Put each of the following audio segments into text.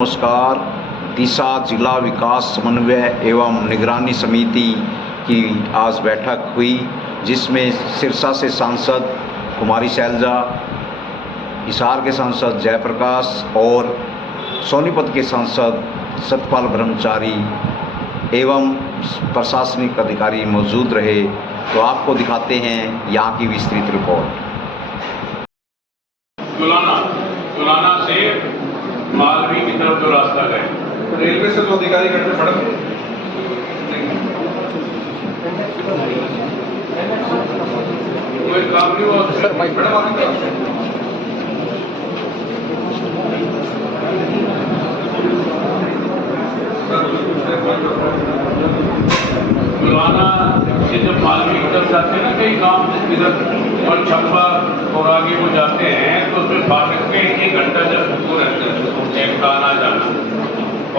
नमस्कार। दिशा जिला विकास समन्वय एवं निगरानी समिति की आज बैठक हुई, जिसमें सिरसा से सांसद कुमारी शैलजा, हिसार के सांसद जयप्रकाश और सोनीपत के सांसद सतपाल ब्रह्मचारी एवं प्रशासनिक अधिकारी मौजूद रहे। तो आपको दिखाते हैं यहाँ की विस्तृत रिपोर्ट। जुलाना से मालवी की तरफ जो रास्ता गए, रेलवे से जो अधिकारी घंटे पड़े कोई काम नहीं हुआ सर मैडम आपकी जुलाना से जब मालवी की तरफ जाते हैं ना कई गाँव इधर और छप्पा और आगे वो जाते हैं तो उसमें फाटक में 1 घंटा जब वो रहता है एक का आना जाना,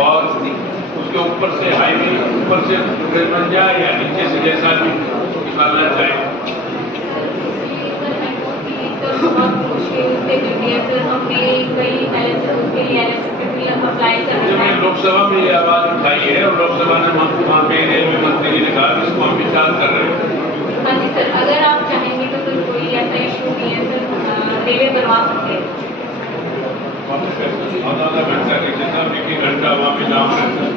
और उसके ऊपर से हाईवे ऊपर से ट्रेन बन जाए या नीचे से जैसा भी निकालना चाहे। लोकसभा में ये आवाज उठाई है और लोकसभा ने वहाँ पे रेलवे मंत्री जी ने कहा कि इसको हम विचार कर रहे हैं। हाँ जी सर, अगर आप चाहेंगे तो फिर कोई ऐसा इशू नहीं है सर, रेलवे बनवा सकते हैं। आधा घंटा के जितना 1 घंटा वहाँ पे जाम रहता है।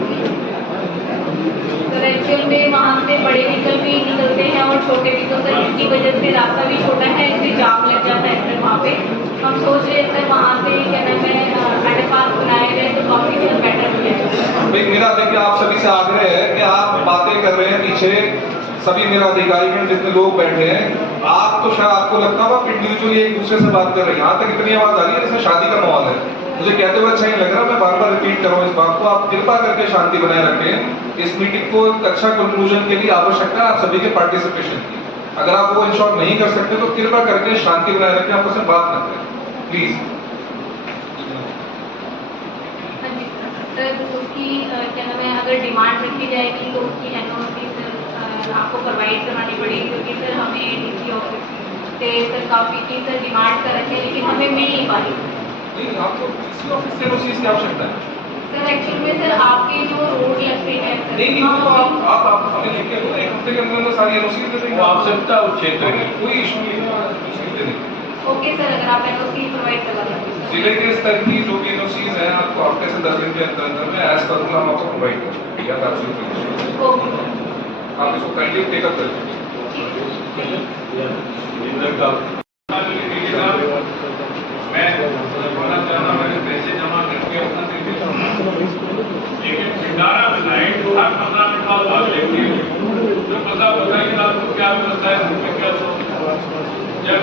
सर एक्चुअल में वहाँ से बड़े व्हीकल भी निकलते हैं और छोटे व्हीकल सर इसकी वजह से रास्ता भी छोटा है, इसलिए जाम लग जाता है सर वहाँ पे। हम सोच रहे हैं सर वहाँ से क्या नाम है अंडरपास बनाए गए तो काफी सर बेटर है। भाई मेरा देखिए आप सभी से आग्रह है कि आप बातें कर रहे हैं पीछे सभी मेरा अधिकारी में जितने लोग बैठे हैं, आप तो शायद आपको लगता होगा कि इंडिविजुअली एक दूसरे से बात कर रहे हैं। यहाँ तक इतनी आवाज आ रही है जैसे शादी का माहौल है। मुझे कहते हुए अच्छा नहीं लग रहा, मैं बार बार रिपीट कर रहा हूँ इस बात को। आप कृपा करके शांति बनाए रखें। इस मीटिंग को एक अच्छा कंक्लूजन के लिए आवश्यकता है आप सभी के पार्टिसिपेशन की। अगर आप वो इंश्योर नहीं कर सकते तो कृपा करके शांति बनाए रखें, आपस में बात न करें प्लीज। सर उसकी क्या नाम है अगर डिमांड रखी जाएगी तो उसकी एनओसी सर आपको प्रोवाइड करानी पड़ेगी, क्योंकि सर हमें डीसी ऑफिस से सर काफ़ी चीज़ सर डिमांड कर रखे हैं लेकिन हमें मिल नहीं पा रही। नहीं आपको डीसी ऑफिस से उस चीज की आवश्यकता है सर एक्चुअल में सर आपके जो रोड लगते हैं सर नहीं तो आप हमें लिख के दो, 1 हफ्ते के अंदर सारी एनओसी दे देंगे। वो आवश्यकता उस क्षेत्र की कोई इशू नहीं। ओके सर, अगर आप एनओसी प्रोवाइड करवा देंगे जिले के स्तर की जो भी एनओसीज हैं आपको हफ्ते से 10 दिन के अंदर में एज पर रूल हम आपको प्रोवाइड करेंगे। या आप इसको काइंडली टेक अप करें। मैं बोलना चाह रहा हूँ पैसे जमा करके अपना लेकिन भंडारा बनाए 15 मिनट बाद भाग लेंगे। जो पता बताइए आपको क्या पता है उसमें क्या जब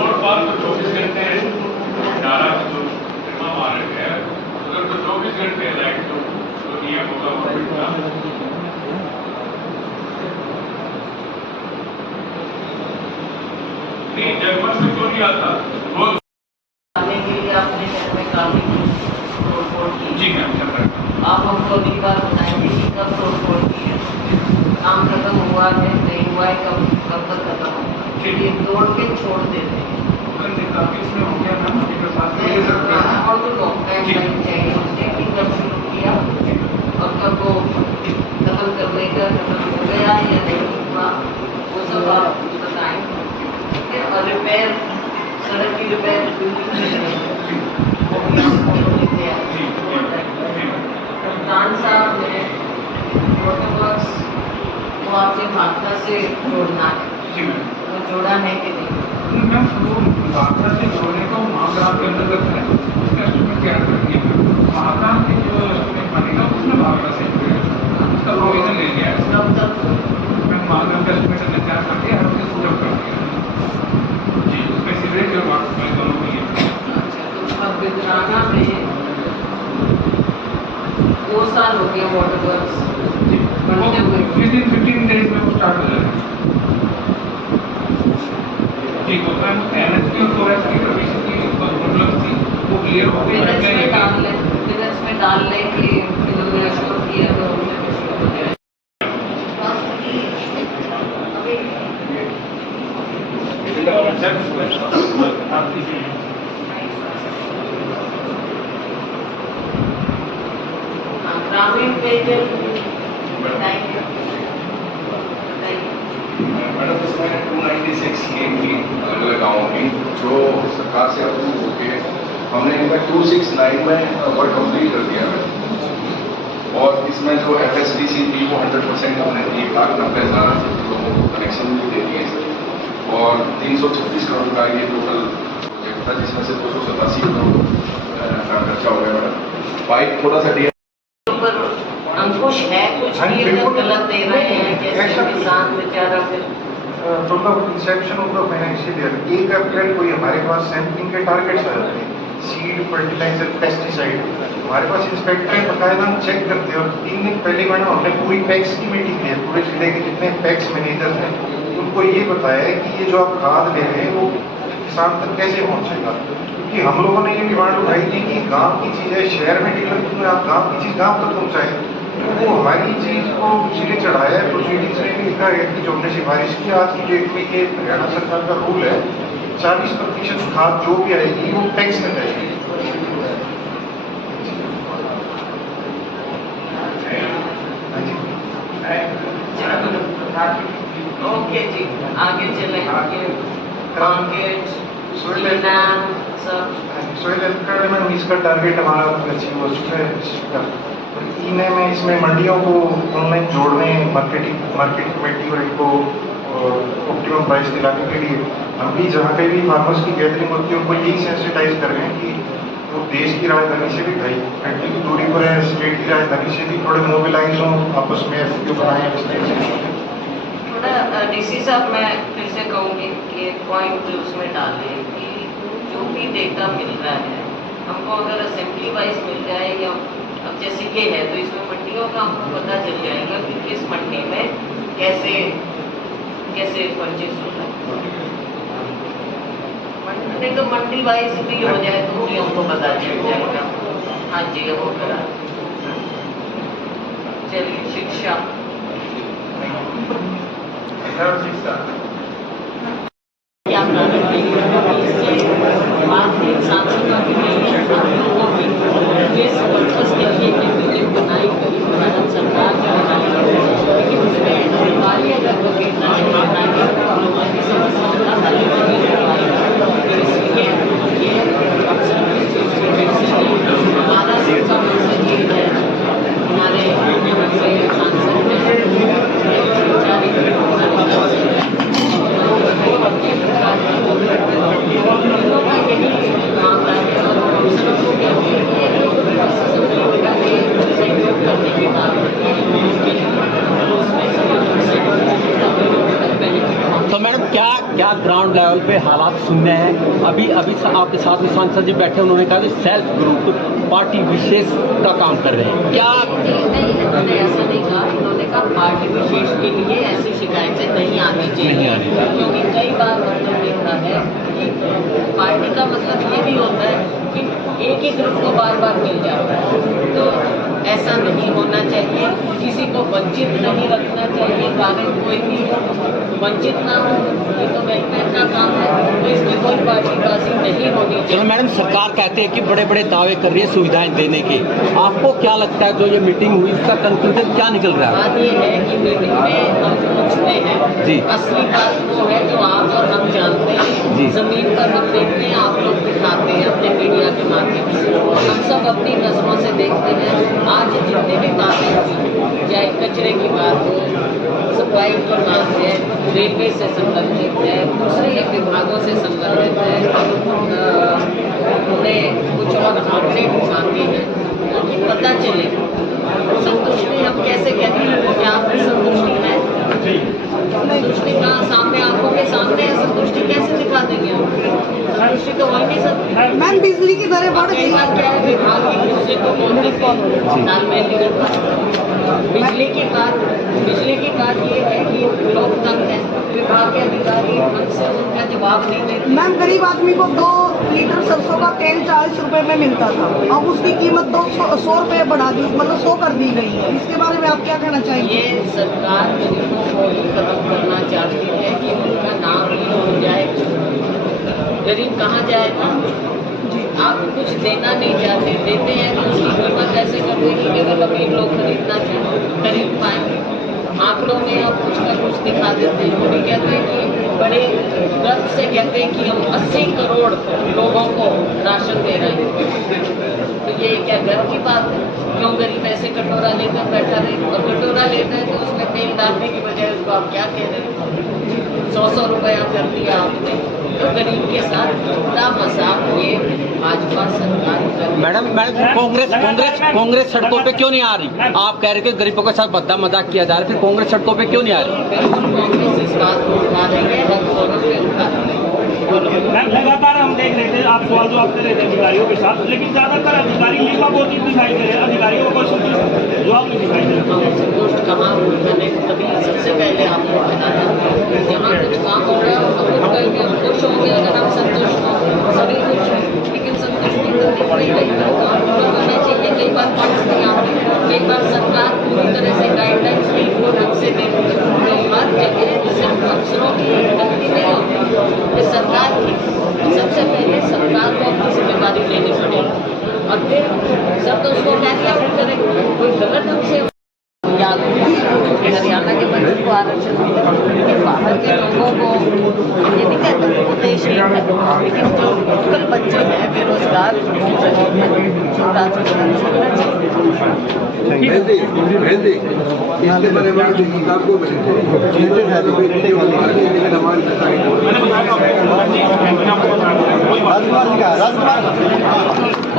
रोड पार तो 24 घंटे है भंडारा जो निर्मा मार्ग है अगर तो 24 घंटे लाइट जो नियम होगा वो बिल्कुल नहीं जगमग से क्यों नहीं आता वो के लिए आपने शहर में काफी तोड़फोड़ की। जी मैम आप हमको अगली बार बताएंगे कि कब तोड़फोड़ की है, काम खत्म हुआ है नहीं हुआ है, कब तक खत्म होगा, ये तोड़ के छोड़ देते हैं। और तो टाइम चाहिए उससे कि कब शुरू किया और कब वो खत्म करने का खत्म हो गया या नहीं हुआ, वो सब आप बताएं। और रिपेयर सड़क की रिपेयर प्रधान साहब ने वाटर वर्क्स वो आपके भागता से जोड़ना है, वो जोड़ा है कि नहीं? मैम वो भागता से जोड़ने का महाग्राम के अंतर्गत है, उसका एस्टिमेट तैयार करेंगे। महाग्राम के जो एस्टिमेट बनेगा उसमें भागता से उसका प्रोविजन ले लिया है। कब तक मैम महाग्राम का एस्टिमेट हमने तैयार कर दिया है, उसके जब कर दिया जी उसमें सीवरेज और वाटर दोनों को लिया। अब बिदराना में 2 साल हो गए वाटर वर्क्स बनते हुए। विद इन 15 डेज में वो स्टार्ट हो जाएगा। ठीक है मैम एनएचपी और कोरेक्स की परमिशन की प्रॉब्लम थी वो क्लियर हो गई। मिनट्स में डाल लें कि इन्होंने एश्योर किया तो ग्रामीण पेयजल बताइए। मैडम इसमें 296 स्कीम थी अलग अलग गाँवों की जो सरकार से अप्रूव होके हमने इनमें 269 में वर्क कंप्लीट कर दिया है। और इसमें जो FSDC थी वो 100% हमने 1,90,000 लोगों को कनेक्शन भी दे दिए सर। और 336 करोड़ का ये टोटल प्रोजेक्ट था जिसमें से 287 करोड़ का खर्चा हो गया मैडम। पाइप थोड़ा सा पर अंकुश है कुछ भी अगर गलत दे रहे हैं जैसे किसान बेचारा फिर from the Inception of the financial year 1 अप्रैल को ही हमारे पास सैंपलिंग के टारगेट्स आ जाते हैं, सीड, फर्टिलाइजर, पेस्टिसाइड। हमारे पास इंस्पेक्टर है, बकायदा हम चेक करते हैं। और 3 दिन पहले मैडम हमने पूरी पैक्स की मीटिंग ली है, पूरे जिले के जितने पैक्स मैनेजर हैं उनको ये बताया है कि ये जो आप खाद ले रहे हैं वो किसान तक कैसे पहुँचेगा। क्योंकि हम लोगों ने ये डिमांड उठाई थी कि गाँव की चीज़ें शहर में डीलर क्यों आप गाँव की चीज़ गाँव तक पहुँचाएं। वो हमारी चीज़ को इसलिए चढ़ाया है। प्रोसीडिंग्स में भी लिखा है कि जो हमने सिफारिश की आज की डेट में ये हरियाणा सरकार का रूल है 40% खाद जो भी आएगी वो टैक्स में जाएगी। ओके जी आगे चले सोयल हेल्थ कार्ड में इसका टारगेट हमारा अचीव हो चुका है। ईने में इसमें मंडियों को ऑनलाइन जोड़ने, मार्केटिंग कमेटी और इनको ऑप्टिमम प्राइस दिलाने के लिए हम भी जहाँ कहीं भी फार्मर्स की गैदरिंग होती है उनको यही सेंसिटाइज कर रहे हैं कि वो देश की राजधानी से भी भाई घंटे की दूरी पर है, स्टेट की राजधानी से भी थोड़े मोबिलाइज हों, आपस में FAQ बनाएं। थोड़ा डीसी साहब मैं फिर से कहूँगी कि एक पॉइंट उसमें डालें कि जो भी डेटा मिल रहा है हमको अगर असेंबली वाइज मिल जाए या अब जैसे ये है तो इसमें मंडियों का हमको पता चल जाएगा कि किस मंडी में कैसे कैसे परचेज होता है। नहीं तो मंडी वाइज भी हो जाए तो भी हमको पता चल जाएगा। हाँ जी वो करा। चलिए शिक्षा क्या प्रारंभ इससे भारतीय सांसदों की लोगों की जिस पर्पज के लिए बिल्डिंग बनाई गई भारत सरकार ने बनाई गई लेकिन उसमें कार्य अगर वकीलता नहीं बनाएगी तो लोगों की समस्याओं का हल नहीं हो पाएगा। इसलिए ये अक्सर हमारा सबका मकसद ये है हमारे सांसद में तो मैडम क्या ग्राउंड लेवल पे हालात सुनने हैं? अभी आपके साथ में सांसद जी बैठे उन्होंने कहा कि सेल्फ ग्रुप पार्टी विशेष का काम कर रहे हैं। क्या नहीं इन्होंने ऐसा नहीं कहा। इन्होंने कहा पार्टी विशेष के लिए ऐसी शिकायतें नहीं आनी चाहिए क्योंकि कई बार हमने देखा है कि पार्टी का मतलब ये भी होता है कि एक ही ग्रुप को बार बार मिल जाता है। तो ऐसा नहीं होना चाहिए, किसी को वंचित नहीं रखना चाहिए, कारण कोई भी वंचित ना हो। ये तो वेलफेयर का काम है तो इसकी कोई पार्टीबाजी नहीं होनी चाहिए। चलो मैडम सरकार कहते हैं कि बड़े बड़े दावे कर रही है सुविधाएं देने के, आपको क्या लगता है जो ये मीटिंग हुई इसका कंक्लूजन क्या निकल रहा है? बात ये है कि मीटिंग में हम पूछते हैं जी। असली बात वो है जो आप और हम जानते जी। हैं। जमीन पर हम देखते हैं, आप लोग दिखाते हैं अपने मीडिया के माध्यम से, हम सब अपनी नजरों से देखते हैं। आज जितनी भी बातें हुई, चाहे कचरे की बात हो, सफाई की बात है, रेलवे से संबंधित है, दूसरे विभागों से संबंधित है, उन्हें कुछ और आंकड़े दिखाते हैं ताकि पता चले। संतुष्टि हम कैसे कहते हैं कि आपकी संतुष्टि है, संतुष्टि का सामने आंखों के सामने है, संतुष्टि कैसे दिखा देंगे हम? संतुष्टि तो हो ही नहीं सकती। मैम बिजली की दरें बढ़ गई बात क्या है, विभाग की दूसरे को बोलने की तालमेल नहीं करता। बिजली की बात ये है कि लोग तंग हैं, विभाग के अधिकारी हमसे उनका जवाब नहीं देते। मैम गरीब आदमी को 2 लीटर सरसों का तेल 40 रुपए में मिलता था, अब उसकी कीमत 100 रुपए बढ़ा दी, मतलब 100 कर दी गई है। इसके बारे में आप क्या कहना चाहेंगे? ये सरकार गरीबों को ही खत्म करना चाहती है कि उनका नाम ही हो जाए। गरीब कहाँ जाएगा? आप कुछ देना नहीं चाहते, देते हैं तो उसकी कीमत ऐसे कर देंगे केवल अमीर लोग आंकड़ों में आप कुछ ना कुछ दिखा देते हैं। वो भी कहते हैं कि बड़े गर्व से कहते हैं कि हम 80 करोड़ लोगों को राशन दे रहे हैं। तो ये क्या गर्व की बात है? क्यों गरीब ऐसे कटोरा लेकर बैठा रहे? और कटोरा लेता है तो उसमें तेल डालने की बजाय उसको आप क्या कह रहे हैं? 100 रुपया कर दिया आपने, तो गरीब के साथ कितना मजाक ये भाजपा सरकार कर। मैडम कांग्रेस सड़कों पे क्यों नहीं आ रही? आप कह रहे थे गरीबों के साथ बद्दा मजाक किया जा रहा है, फिर कांग्रेस सड़कों पे क्यों नहीं आ रही? बिल्कुल कांग्रेस इस बात को उठा रही है, हर फोरम पे उठा रही है। लगातार हम देख रहे थे आप सवाल जवाब दे रहे थे अधिकारियों के साथ, लेकिन ज्यादातर अधिकारी लीमा बहुत ही दिखाई दे रहे हैं, अधिकारियों को कोई जवाब नहीं दिखाई दे रहा। हम संतुष्ट कहाँ? मैंने तभी सबसे पहले आपको बताया जहाँ कुछ काम हो रहा है हम कुछ करके हम खुश होंगे। अगर हम संतुष्ट हों, सभी खुश हों, लेकिन संतुष्टि करनी पड़ेगी। कई बार काम पूरा करना चाहिए, कई बार फंड्स नहीं आते, कई बार सरकार पूरी तरह से गाइडलाइंस नहीं को ढंग से देती है। तो हर जगह सिर्फ अफसरों की गलती नहीं होती, ये सरकार की। सबसे पहले सरकार को अपनी जिम्मेदारी लेनी पड़ेगी और फिर सब तो उसको कैरी आउट करेंगे। कोई गलत ढंग से याद हरियाणा के बच्चों को आरक्षण मिला, लेकिन बाहर के लोगों को ये नहीं कहते वो देश नहीं है, लेकिन जो लोकल बच्चे हैं बेरोजगार छोटा छोटा मिलना चाहिए। इसके बारे में आपको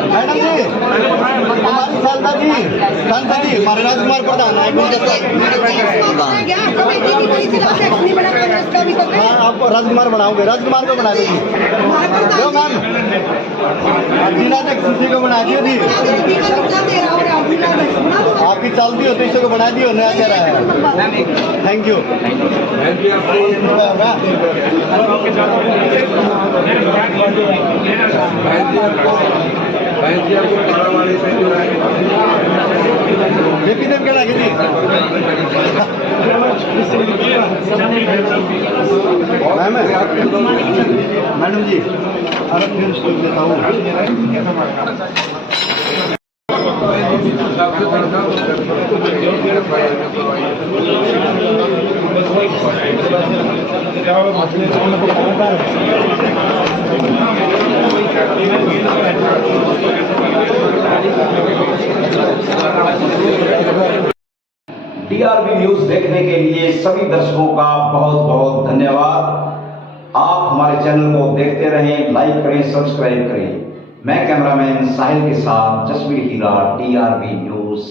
मैडम जी, हमारी सांसद जी हमारे राजकुमार प्रधान है। हाँ, आपको राजकुमार बनाओगे, राजकुमार को बना दीजिए। जो मैम बिना तक किसी को बना दियो जी, आपकी चलती हो तो इसी को बना दियो, नया कह रहा है। Thank you. मैडम जी अरे फिर देता हूँ। DRB न्यूज देखने के लिए सभी दर्शकों का बहुत बहुत धन्यवाद। आप हमारे चैनल को देखते रहें, लाइक करें, सब्सक्राइब करें। मैं कैमरामैन साहिल के साथ जसवीर हीरा, DRB न्यूज।